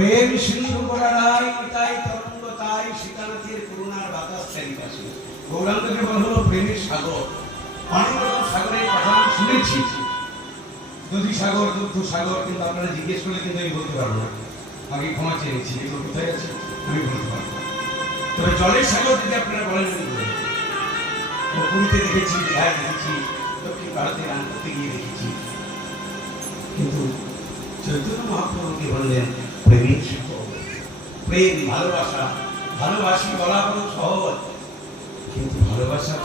প্রেম সিন্ধু করাই তাই তরঙ্গ তাই সীতানাথের করুণার বাতাস চারিপাশে। গৌরাঙ্গকে বলা হলো প্রেমের সাগর। অনেক সাগরের কথা আমি শুনেছি, নদী সাগর, দুগ্ধ সাগর, কিন্তু আপনারা জিজ্ঞেস করলে কিন্তু আমি বলতে পারবো না। আগে ক্ষমা চেয়েছি, এগুলো কোথায় আছে আমি বলতে পারবো না। তবে জলের সাগর যদি আপনারা বলেন, পুরীতে দেখেছি, বিহার দেখেছি, দক্ষিণ ভারতে গান করতে গিয়ে দেখেছি, কিন্তু চৈতন্য মহাপ্রভুকে বললেন প্রেমের সাগর। প্রেম, ভালোবাসা, ভালোবাসি বলা বড় সহজ, কিন্তু ভালোবাসা